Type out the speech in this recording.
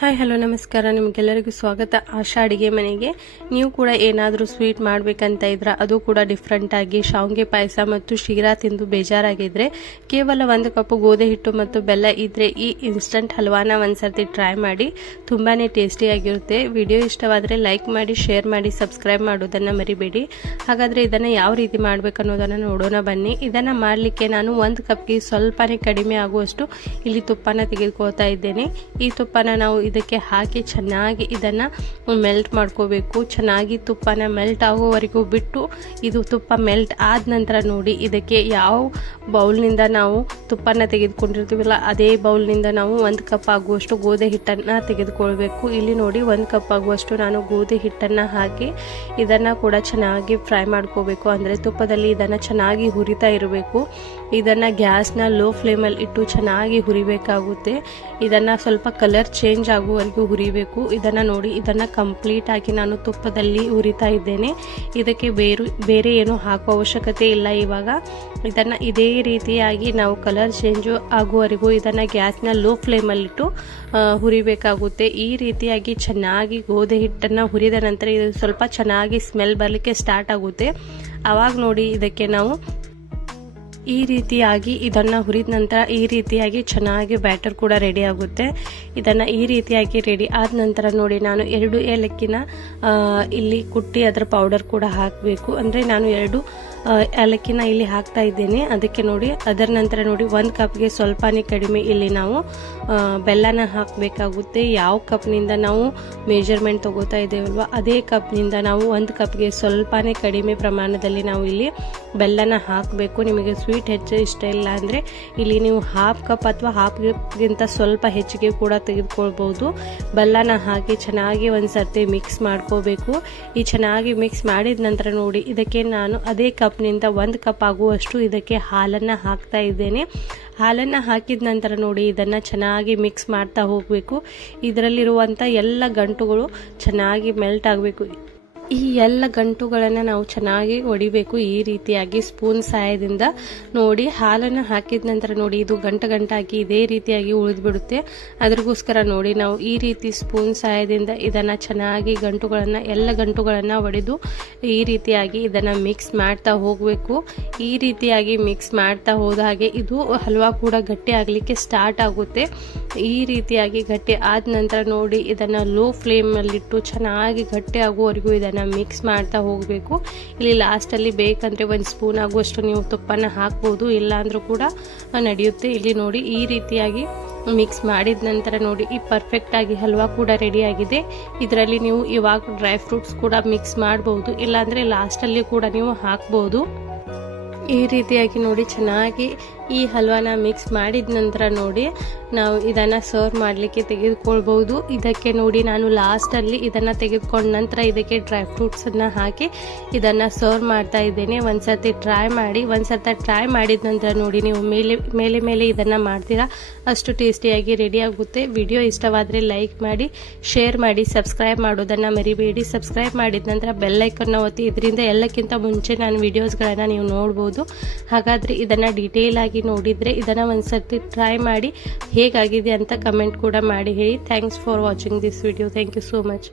Hi hello ನಮಸ್ಕಾರ, ನಿಮಗೆಲ್ಲರಿಗೂ ಸ್ವಾಗತ ಆಶಾ ಅಡಿಗೆ ಮನೆಗೆ. ನೀವು ಕೂಡ ಏನಾದರೂ ಸ್ವೀಟ್ ಮಾಡಬೇಕಂತ ಇದ್ರೆ, ಅದು ಕೂಡ ಡಿಫ್ರೆಂಟ್ ಆಗಿ ಶಾವಿಗೆ ಪಾಯಸ ಮತ್ತು ಶೀರಾ ತಿಂದು ಬೇಜಾರಾಗಿದ್ರೆ ಕೇವಲ 1 ಕಪ್ ಗೋಧಿ ಹಿಟ್ಟು ಮತ್ತು ಬೆಲ್ಲ ಇದ್ರೆ ಈ ಇನ್ಸ್ಟಂಟ್ ಹಲ್ವಾನ ಒಂದ್ಸರ್ತಿ ಟ್ರೈ ಮಾಡಿ. ತುಂಬಾನೇ ಟೇಸ್ಟಿಯಾಗಿರುತ್ತೆ. ವಿಡಿಯೋ ಇಷ್ಟವಾದರೆ ಲೈಕ್ ಮಾಡಿ, ಶೇರ್ ಮಾಡಿ, ಸಬ್ಸ್ಕ್ರೈಬ್ ಮಾಡೋದನ್ನು ಮರಿಬೇಡಿ. ಹಾಗಾದರೆ ಇದನ್ನು ಯಾವ ರೀತಿ ಮಾಡಬೇಕನ್ನೋದನ್ನು ನೋಡೋಣ ಬನ್ನಿ. ಇದನ್ನು ಮಾಡಲಿಕ್ಕೆ ನಾನು 1 ಕಪ್ಗೆ ಸ್ವಲ್ಪನೇ ಕಡಿಮೆ ಆಗುವಷ್ಟು ಇಲ್ಲಿ ತುಪ್ಪನ ತೆಗೆದುಕೊಳ್ತಾ ಇದ್ದೇನೆ. ಈ ತುಪ್ಪನ ನಾವು ಇದಕ್ಕೆ ಹಾಕಿ ಚೆನ್ನಾಗಿ ಇದನ್ನ ಮೆಲ್ಟ್ ಮಾಡ್ಕೋಬೇಕು. ಚೆನ್ನಾಗಿ ತುಪ್ಪನ ಮೆಲ್ಟ್ ಆಗೋವರೆಗೂ ಬಿಟ್ಟು, ಇದು ತುಪ್ಪ ಮೆಲ್ಟ್ ಆದ ನಂತರ ನೋಡಿ ಇದಕ್ಕೆ ಯಾವ ಬೌಲ್ನಿಂದ ನಾವು ತುಪ್ಪನ ತೆಗೆದುಕೊಂಡಿರ್ತೀವಲ್ಲ ಅದೇ ಬೌಲ್ನಿಂದ ನಾವು 1 ಕಪ್ ಆಗುವಷ್ಟು ಗೋಧಿ ಹಿಟ್ಟನ್ನು ತೆಗೆದುಕೊಳ್ಬೇಕು. ಇಲ್ಲಿ ನೋಡಿ 1 ಕಪ್ ಆಗುವಷ್ಟು ನಾನು ಗೋಧಿ ಹಿಟ್ಟನ್ನು ಹಾಕಿ ಇದನ್ನು ಕೂಡ ಚೆನ್ನಾಗಿ ಫ್ರೈ ಮಾಡ್ಕೋಬೇಕು. ಅಂದರೆ ತುಪ್ಪದಲ್ಲಿ ಇದನ್ನು ಚೆನ್ನಾಗಿ ಹುರಿತಾ ಇರಬೇಕು. ಇದನ್ನು ಗ್ಯಾಸ್ನ ಲೋ ಫ್ಲೇಮಲ್ಲಿ ಇಟ್ಟು ಚೆನ್ನಾಗಿ ಹುರಿಬೇಕಾಗುತ್ತೆ. ಇದನ್ನು ಸ್ವಲ್ಪ ಕಲರ್ ಚೇಂಜ್ ಆಗುವವರೆಗೂ ಹುರಿಬೇಕು. ಇದನ್ನು ನೋಡಿ, ಇದನ್ನು ಕಂಪ್ಲೀಟ್ ಆಗಿ ನಾನು ತುಪ್ಪದಲ್ಲಿ ಹುರಿತಾ ಇದ್ದೇನೆ. ಇದಕ್ಕೆ ಬೇರೆ ಏನು ಹಾಕುವ ಅವಶ್ಯಕತೆ ಇಲ್ಲ. ಇವಾಗ ಇದನ್ನು ಇದೇ ರೀತಿಯಾಗಿ ನಾವು ಕಲರ್ ಚೇಂಜ್ ಆಗುವವರೆಗೂ ಇದನ್ನು ಗ್ಯಾಸ್ನ ಲೋ ಫ್ಲೇಮಲ್ಲಿಟ್ಟು ಹುರಿಬೇಕಾಗುತ್ತೆ. ಈ ರೀತಿಯಾಗಿ ಚೆನ್ನಾಗಿ ಗೋಧಿ ಹಿಟ್ಟನ್ನು ಹುರಿದ ನಂತರ ಇದು ಸ್ವಲ್ಪ ಚೆನ್ನಾಗಿ ಸ್ಮೆಲ್ ಬರಲಿಕ್ಕೆ ಸ್ಟಾರ್ಟ್ ಆಗುತ್ತೆ. ಆವಾಗ ನೋಡಿ ಇದಕ್ಕೆ ನಾವು ಈ ರೀತಿಯಾಗಿ ಇದನ್ನು ಹುರಿದ ನಂತರ ಈ ರೀತಿಯಾಗಿ ಚೆನ್ನಾಗಿ ಬ್ಯಾಟರ್ ಕೂಡ ರೆಡಿ ಆಗುತ್ತೆ. ಇದನ್ನು ಈ ರೀತಿಯಾಗಿ ರೆಡಿ ಆದ ನಂತರ ನೋಡಿ, ನಾನು 2 ಏಲಕ್ಕಿನ ಇಲ್ಲಿ ಕುಟ್ಟಿ ಅದರ ಪೌಡರ್ ಕೂಡ ಹಾಕಬೇಕು. ಅಂದರೆ ನಾನು 2 ಏಲಕ್ಕಿನ ಇಲ್ಲಿ ಹಾಕ್ತಾ ಇದ್ದೇನೆ. ಅದಕ್ಕೆ ನೋಡಿ, ಅದರ ನಂತರ ನೋಡಿ 1 ಕಪ್ಗೆ ಸ್ವಲ್ಪನೇ ಕಡಿಮೆ ಇಲ್ಲಿ ನಾವು ಬೆಲ್ಲನ ಹಾಕಬೇಕಾಗುತ್ತೆ. ಯಾವ ಕಪ್ನಿಂದ ನಾವು ಮೆಜರ್ಮೆಂಟ್ ತಗೋತಾ ಇದ್ದೇವಲ್ವ ಅದೇ ಕಪ್ನಿಂದ ನಾವು 1 ಕಪ್ಗೆ ಸ್ವಲ್ಪನೇ ಕಡಿಮೆ ಪ್ರಮಾಣದಲ್ಲಿ ನಾವು ಇಲ್ಲಿ ಬೆಲ್ಲನ ಹಾಕಬೇಕು. ನಿಮಗೆ ಸ್ವೀಟ್ ಹೆಚ್ಚು ಇಷ್ಟ ಇಲ್ಲ ಅಂದರೆ ಇಲ್ಲಿ ನೀವು 1/2 ಕಪ್ ಅಥವಾ 1/2 ಕಪ್ಗಿಂತ ಸ್ವಲ್ಪ ಹೆಚ್ಚಿಗೆ ಕೂಡ ತೆಗೆದುಕೊಳ್ಬಹುದು. ಬೆಲ್ಲನ ಹಾಕಿ ಚೆನ್ನಾಗಿ ಒಂದ್ಸರ್ತಿ ಮಿಕ್ಸ್ ಮಾಡ್ಕೋಬೇಕು. ಈ ಚೆನ್ನಾಗಿ ಮಿಕ್ಸ್ ಮಾಡಿದ ನಂತರ ನೋಡಿ, ಇದಕ್ಕೆ ನಾನು ಅದೇ ಕಪ್ನಿಂದ 1 ಕಪ್ ಆಗುವಷ್ಟು ಇದಕ್ಕೆ ಹಾಲನ್ನು ಹಾಕ್ತಾ ಇದ್ದೇನೆ. ಹಾಲನ್ನು ಹಾಕಿದ ನಂತರ ನೋಡಿ, ಇದನ್ನು ಚೆನ್ನಾಗಿ ಮಿಕ್ಸ್ ಮಾಡ್ತಾ ಹೋಗಬೇಕು. ಇದರಲ್ಲಿರುವಂಥ ಎಲ್ಲ ಗಂಟುಗಳು ಚೆನ್ನಾಗಿ ಮೆಲ್ಟ್ ಆಗಬೇಕು. ಈ ಎಲ್ಲ ಗಂಟುಗಳನ್ನು ನಾವು ಚೆನ್ನಾಗಿ ಹೊಡಿಬೇಕು. ಈ ರೀತಿಯಾಗಿ ಸ್ಪೂನ್ ಸಹಾಯದಿಂದ ನೋಡಿ, ಹಾಲನ್ನು ಹಾಕಿದ ನಂತರ ನೋಡಿ ಇದು ಗಂಟಾಗಿ ಇದೇ ರೀತಿಯಾಗಿ ಉಳಿದ್ಬಿಡುತ್ತೆ. ಅದ್ರಗೋಸ್ಕರ ನೋಡಿ ನಾವು ಈ ರೀತಿ ಸ್ಪೂನ್ ಸಹಾಯದಿಂದ ಇದನ್ನು ಚೆನ್ನಾಗಿ ಎಲ್ಲ ಗಂಟುಗಳನ್ನು ಹೊಡೆದು ಈ ರೀತಿಯಾಗಿ ಇದನ್ನು ಮಿಕ್ಸ್ ಮಾಡ್ತಾ ಹೋಗಬೇಕು. ಈ ರೀತಿಯಾಗಿ ಮಿಕ್ಸ್ ಮಾಡ್ತಾ ಹೋದ ಹಾಗೆ ಇದು ಹಲ್ವಾ ಕೂಡ ಗಟ್ಟಿ ಆಗಲಿಕ್ಕೆ ಸ್ಟಾರ್ಟ್ ಆಗುತ್ತೆ. ಈ ರೀತಿಯಾಗಿ ಗಟ್ಟಿ ಆದ ನಂತರ ನೋಡಿ, ಇದನ್ನು ಲೋ ಫ್ಲೇಮಲ್ಲಿಟ್ಟು ಚೆನ್ನಾಗಿ ಗಟ್ಟಿ ಆಗುವವರೆಗೂ ಇದನ್ನು ಮಿಕ್ಸ್ ಮಾಡ್ತಾ ಹೋಗಬೇಕು. ಇಲ್ಲಿ ಲಾಸ್ಟಲ್ಲಿ ಬೇಕಂದ್ರೆ 1 ಸ್ಪೂನ್ ಆಗುವಷ್ಟು ನೀವು ತುಪ್ಪನ ಹಾಕ್ಬೋದು, ಇಲ್ಲ ಅಂದ್ರೂ ಕೂಡ ನಡೆಯುತ್ತೆ. ಇಲ್ಲಿ ನೋಡಿ ಈ ರೀತಿಯಾಗಿ ಮಿಕ್ಸ್ ಮಾಡಿದ ನಂತರ ನೋಡಿ, ಈ ಪರ್ಫೆಕ್ಟ್ ಆಗಿ ಹಲ್ವಾ ಕೂಡ ರೆಡಿ ಆಗಿದೆ. ಇದರಲ್ಲಿ ನೀವು ಇವಾಗ ಡ್ರೈ ಫ್ರೂಟ್ಸ್ ಕೂಡ ಮಿಕ್ಸ್ ಮಾಡಬಹುದು, ಇಲ್ಲಾಂದ್ರೆ ಲಾಸ್ಟಲ್ಲಿ ಕೂಡ ನೀವು ಹಾಕ್ಬೋದು. ಈ ರೀತಿಯಾಗಿ ನೋಡಿ ಚೆನ್ನಾಗಿ ಈ ಹಲ್ವಾನ ಮಿಕ್ಸ್ ಮಾಡಿದ ನಂತರ ನೋಡಿ ನಾವು ಇದನ್ನು ಸರ್ವ್ ಮಾಡಲಿಕ್ಕೆ ತೆಗೆದುಕೊಳ್ಬಹುದು. ಇದಕ್ಕೆ ನೋಡಿ ನಾನು ಲಾಸ್ಟಲ್ಲಿ ಇದನ್ನು ತೆಗೆದುಕೊಂಡ ನಂತರ ಇದಕ್ಕೆ ಡ್ರೈ ಫ್ರೂಟ್ಸನ್ನು ಹಾಕಿ ಇದನ್ನು ಸರ್ವ್ ಮಾಡ್ತಾ ಇದ್ದೇನೆ. ಒಂದ್ಸತಿ ಟ್ರೈ ಮಾಡಿದ ನಂತರ ನೋಡಿ, ನೀವು ಮೇಲೆ ಇದನ್ನು ಮಾಡ್ತೀರಾ ಅಷ್ಟು ಟೇಸ್ಟಿಯಾಗಿ ರೆಡಿ ಆಗುತ್ತೆ. ವಿಡಿಯೋ ಇಷ್ಟವಾದರೆ ಲೈಕ್ ಮಾಡಿ, ಶೇರ್ ಮಾಡಿ, ಸಬ್ಸ್ಕ್ರೈಬ್ ಮಾಡೋದನ್ನು ಮರಿಬೇಡಿ. ಸಬ್ಸ್ಕ್ರೈಬ್ ಮಾಡಿದ ನಂತರ ಬೆಲ್ ಐಕನ್ನ ಒತ್ತಿ. ಇದರಿಂದ ಎಲ್ಲಕ್ಕಿಂತ ಮುಂಚೆ ನಾನು ವಿಡಿಯೋಸ್ಗಳನ್ನು ನೀವು ನೋಡ್ಬೋದು. ಹಾಗಾದರೆ ಇದನ್ನು ಡೀಟೇಲ್ ಆಗಿ ನೋಡಿದರೆ ಇದನ್ನು ಒಂದ್ಸರ್ತಿ ಟ್ರೈ ಮಾಡಿ ಹೇಗಾಗಿದೆ ಅಂತ ಕಮೆಂಟ್ ಕೂಡ ಮಾಡಿ ಹೇಳಿ. Thanks for watching this video. Thank you so much.